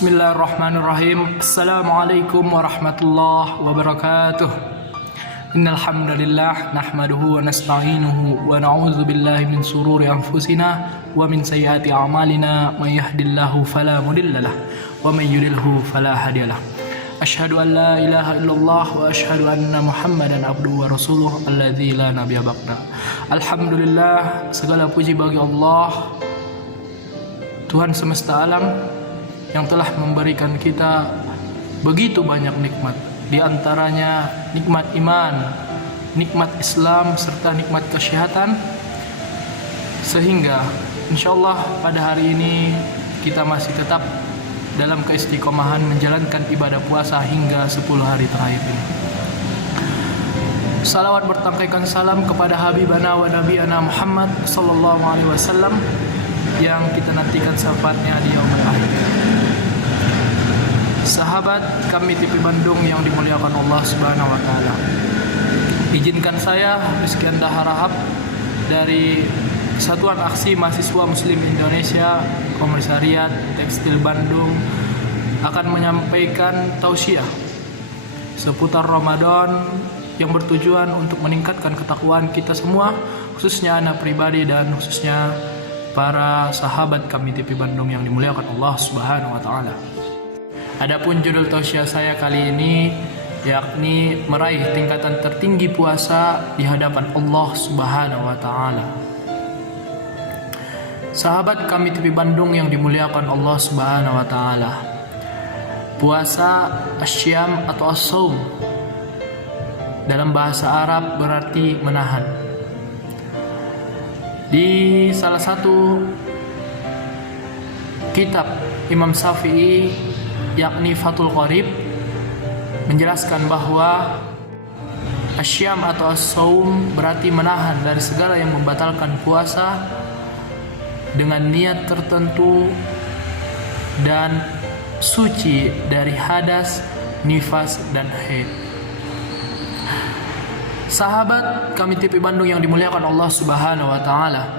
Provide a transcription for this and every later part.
Bismillahirrahmanirrahim. Assalamualaikum warahmatullahi wabarakatuh. Innal hamdalillah nahmaduhu wa nasta'inuhu wa na'udzu billahi min shururi anfusina wa min sayyiati a'malina may yahdihillahu fala mudhillalah wa may yudhlilhu fala hadiyalah. Asyhadu an la ilaha illallah wa asyhadu anna Muhammadan abduhu wa rasuluh alladzi la nabiyya ba'da. Alhamdulillah, segala puji bagi Allah, Tuhan semesta alam yang telah memberikan kita begitu banyak nikmat, di antaranya nikmat iman, nikmat Islam, serta nikmat kesehatan, sehingga insyaallah pada hari ini kita masih tetap dalam keistiqomahan menjalankan ibadah puasa hingga 10 hari terakhir ini. Salawat bertangkaikan salam kepada Habibana wa Nabiyana Muhammad sallallahu alaihi wasallam yang kita nantikan syafaatnya di yaumul akhir. Sahabat kami TV Bandung yang dimuliakan Allah Subhanahu wa taala. Izinkan saya Rizky Anda Harahap dari Satuan Aksi Mahasiswa Muslim Indonesia Komisariat Tekstil Bandung akan menyampaikan tausiah seputar Ramadan yang bertujuan untuk meningkatkan ketakwaan kita semua, khususnya anak pribadi dan khususnya para sahabat kami TV Bandung yang dimuliakan Allah Subhanahu wa taala. Adapun judul tausiah saya kali ini yakni meraih tingkatan tertinggi puasa di hadapan Allah Subhanahu wa taala. Sahabat kami TV Bandung yang dimuliakan Allah Subhanahu wa taala. Puasa asyam atau as-shaum dalam bahasa Arab berarti menahan. Di salah satu kitab Imam Syafi'i yakni Fathul Qorib menjelaskan bahwa asyam atau as-shaum berarti menahan dari segala yang membatalkan puasa dengan niat tertentu dan suci dari hadas, nifas dan haid. Sahabat kami TV Bandung yang dimuliakan Allah Subhanahu wa taala.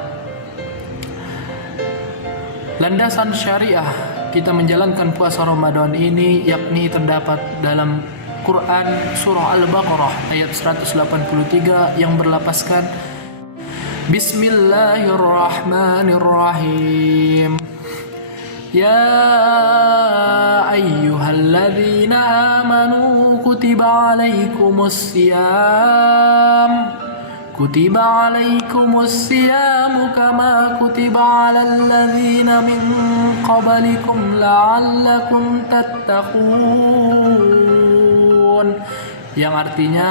Landasan syariah kita menjalankan puasa Ramadan ini yakni terdapat dalam Quran surah Al-Baqarah ayat 183 yang berlapaskan Bismillahirrahmanirrahim. Ya ayyuhalladzina amanu kutiba alaikumusiyam kama kutiba alal ladzina min qablikum la'allakum tattaqun. Yang artinya,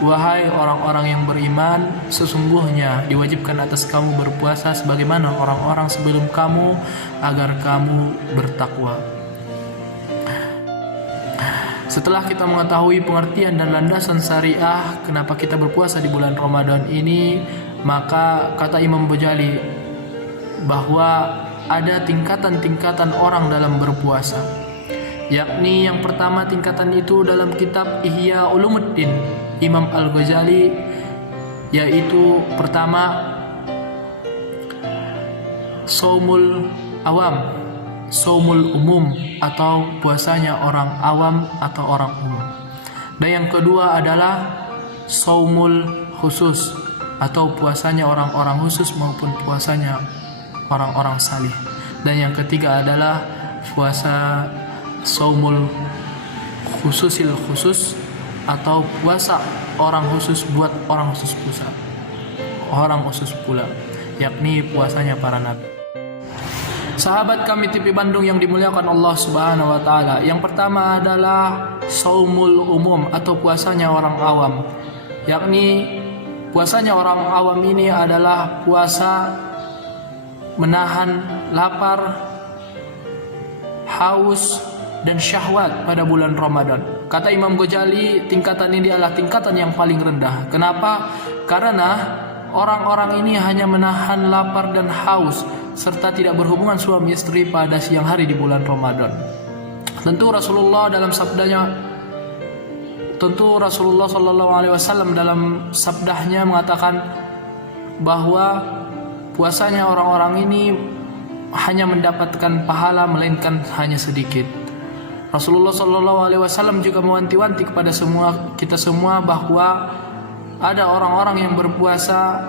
wahai orang-orang yang beriman, sesungguhnya diwajibkan atas kamu berpuasa sebagaimana orang-orang sebelum kamu agar kamu bertakwa. Setelah kita mengetahui pengertian dan landasan syariah kenapa kita berpuasa di bulan Ramadan ini, maka kata Imam Ghazali bahwa ada tingkatan-tingkatan orang dalam berpuasa. Yakni yang pertama tingkatan itu dalam kitab Ihya Ulumuddin Imam Al-Ghazali, yaitu pertama saumul awam, saumul umum atau puasanya orang awam atau orang umum. Dan yang kedua adalah saumul khusus atau puasanya orang-orang khusus maupun puasanya orang-orang salih. Dan yang ketiga adalah puasa saumul khususil khusus atau puasa orang khusus buat orang khusus pula, yakni puasanya para nabi. Sahabat kami TV Bandung yang dimuliakan Allah Subhanahu wa taala, yang pertama adalah saumul umum atau puasanya orang awam. Yakni puasanya orang awam ini adalah puasa menahan lapar, haus dan syahwat pada bulan Ramadan. Kata Imam Ghazali, tingkatan ini adalah tingkatan yang paling rendah. Kenapa? Karena orang-orang ini hanya menahan lapar dan haus serta tidak berhubungan suami istri pada siang hari di bulan Ramadan. Tentu Rasulullah Sallallahu Alaihi Wasallam dalam sabdahnya mengatakan bahwa puasanya orang-orang ini hanya mendapatkan pahala melainkan hanya sedikit. Rasulullah SAW juga mewanti-wanti kepada kita semua bahwa ada orang-orang yang berpuasa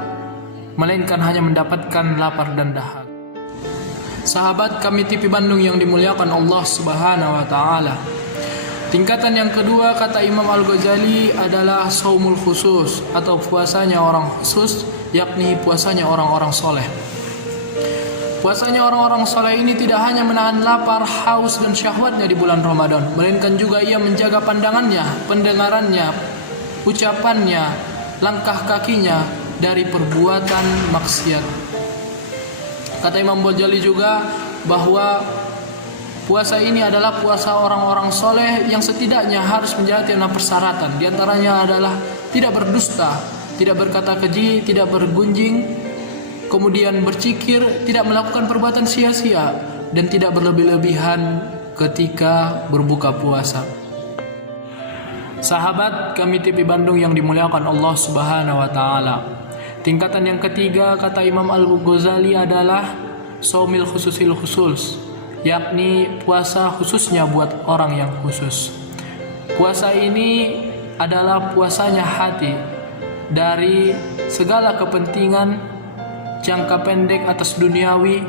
melainkan hanya mendapatkan lapar dan dahaga. Sahabat kami TV Bandung yang dimuliakan Allah Subhanahu wa taala. Tingkatan yang kedua kata Imam Al-Ghazali adalah shaumul khusus atau puasanya orang khusus, yakni puasanya orang-orang soleh. Puasanya orang-orang soleh ini tidak hanya menahan lapar, haus dan syahwatnya di bulan Ramadan, melainkan juga ia menjaga pandangannya, pendengarannya, ucapannya, langkah kakinya dari perbuatan maksiat. Kata Imam Ghazali juga bahwa puasa ini adalah puasa orang-orang soleh yang setidaknya harus menjadi 6 persyaratan. Di antaranya adalah tidak berdusta, tidak berkata keji, tidak bergunjing, kemudian bercikir, tidak melakukan perbuatan sia-sia, dan tidak berlebih-lebihan ketika berbuka puasa. Sahabat kami TV Bandung yang dimuliakan Allah Subhanahu wa taala. Tingkatan yang ketiga kata Imam Al-Ghazali adalah shaumil khususil khusus, yakni puasa khususnya buat orang yang khusus. Puasa ini adalah puasanya hati dari segala kepentingan jangka pendek atas duniawi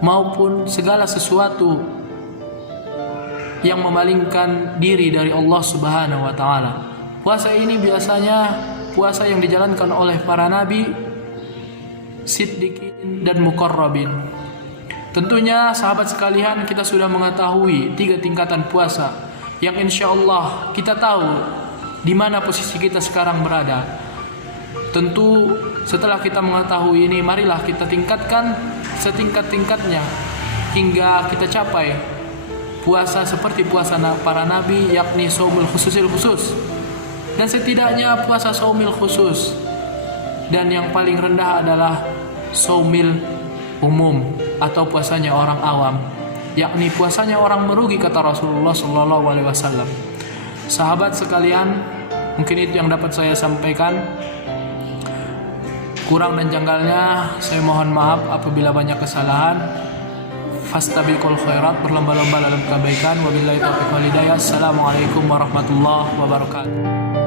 maupun segala sesuatu yang memalingkan diri dari Allah Subhanahu wa taala. Puasa ini biasanya puasa yang dijalankan oleh para nabi, siddiqin dan muqarrabin. Tentunya sahabat sekalian, kita sudah mengetahui 3 tingkatan puasa yang insya Allah kita tahu di mana posisi kita sekarang berada. Tentu setelah kita mengetahui ini, marilah kita tingkatkan setingkat-tingkatnya hingga kita capai puasa seperti puasa para nabi, yakni shaumul khususil khusus, dan setidaknya puasa shaumil khusus. Dan yang paling rendah adalah shaumil umum atau puasanya orang awam, yakni puasanya orang merugi kata Rasulullah SAW. Sahabat sekalian, mungkin itu yang dapat saya sampaikan. Kurang dan janggalnya saya mohon maaf apabila banyak kesalahan. Fastabiqul khairat, berlomba-lomba dalam kebaikan. Wabillahi taufiq wal hidayah. Assalamualaikum warahmatullahi wabarakatuh.